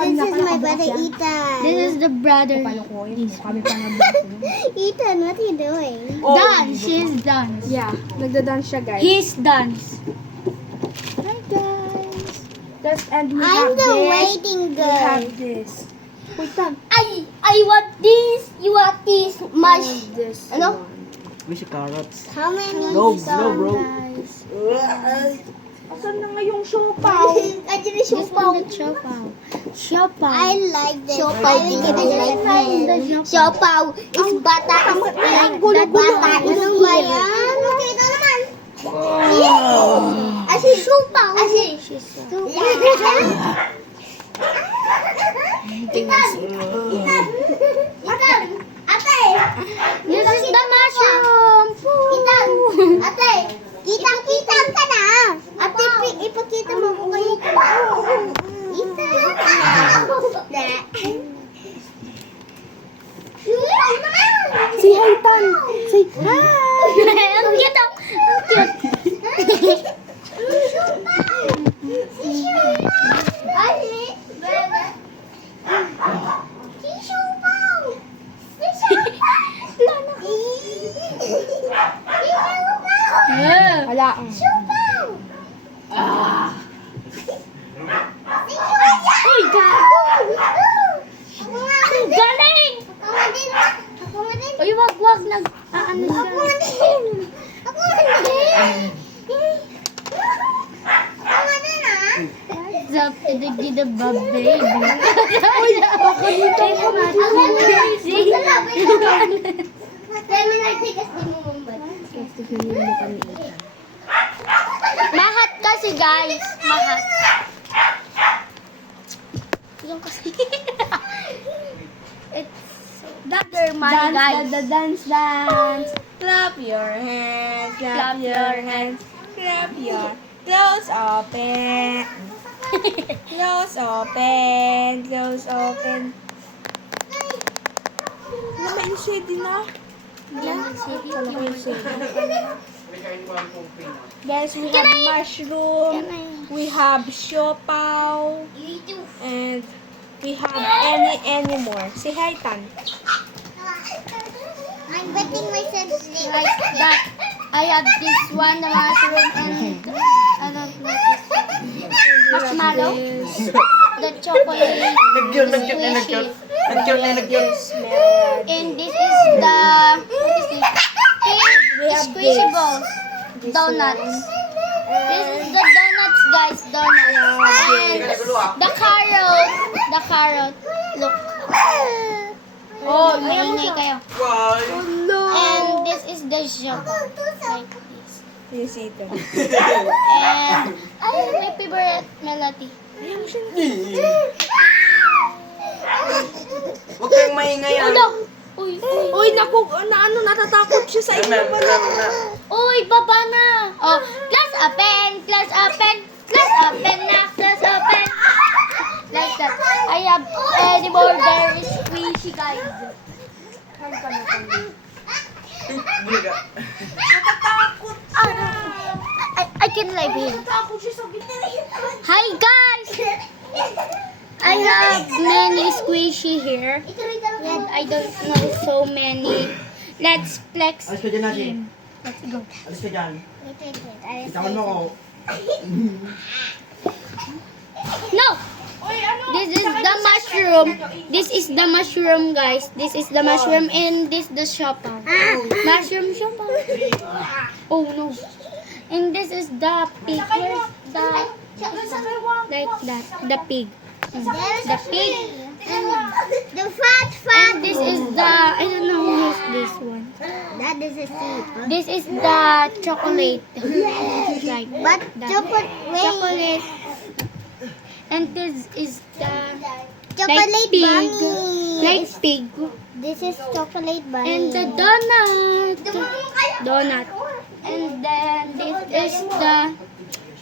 This is my brother Ethan. This is the brother. Kami pa nag-dance. Ethan, what are you doing? Dance. She's dance. Yeah, nagda-dance siya, guys. He's dance. Hi guys. And we I'm have the this. waiting We have girl. this. Wait lang. I want this. You want this. Mush. This Ano? one. Wish carrots. How many? No, no, bro. Guys. Asan na nga yung siopaw? I did a This one the siopaw. Siopaw. I like this. Siopaw. Siopaw is bata. Like bata. Anong ba yan? Okay, ito naman. Asin. Siopaw. Asin. Itan. Ate. This is the mushroom. Itan. Ate. Kitang-kitang ka na. Ate, ipakita mo kung kayo. Si Haytan. Say hi. Ang cute. Ang cute. Yeah. Wala. Uy, galing! Uy, wag. Ano siya? Zap, did the baby. Uy, ako dito. Mahat kasi, guys. Mahat. Yung kasi. It's Dr. Money, guys. Dance. Clap your hands. Clap your hands. Clap your. Close open. Close open. Close open. Wala may shade na. Wala may shade. Guys, we have mushroom. We have siopaw. And we have any more. Say hi, Tan. I'm betting myself Like that. I have this one, the mushroom, and I don't know this one. Marshmallow. The chocolate. Squishy. And this is the, what is this? We have Squishy this. balls. Donuts. This is the donuts, guys. Donuts. And the carrot. The carrot. Look. Oh, maingay kayo. And this is the shop. Like this. Yes, ito. And my favorite melody. Huwag kayong maingay yan. Uy, Uy, naku, natatakot siya sa inyo pa lang. Uy, baba na. Oh, class open na, class open. Like that. I have any more there is squishy, guys. Natatakot siya. I can live here. Natatakot siya sa gitna. Hi, guys. I have many squishy here. And I don't know so many. Let's flex Alis ka dyan natin. him. Let's go. Alis ka dyan. Itawan mo ako. No! Uy, ano? This is the mushroom. This is the mushroom, guys. This is the mushroom and this the siopaw. Mushroom siopaw. Oh no. And this is the pig. Where's the like that? The pig. The pig. The fat. And this is the I don't know who's this one. That is a seed. This is the chocolate. Like But that. chocolate. And this is the Chocolate pig. bunny. Like pig. This is chocolate bunny. And the donut. Donut. And then this is the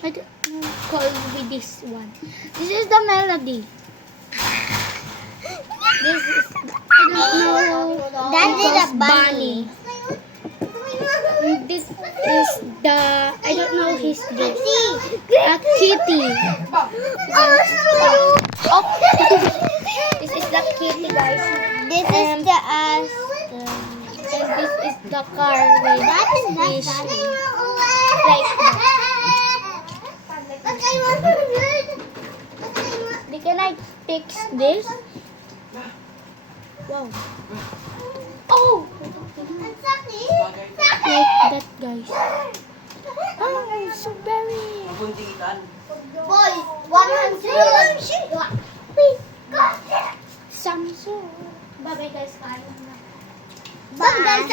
I don't know call with this one. This is the melody. This is I don't know. That is a because bunny. And this is the I don't know his name. A kitty. Oh. the car with fish. Like can I fix this? Wow. Oh! Like that, guys. Oh, so very. Buntitan. Boy, 100. Samsung. Bye-bye, guys. Bye. Bye.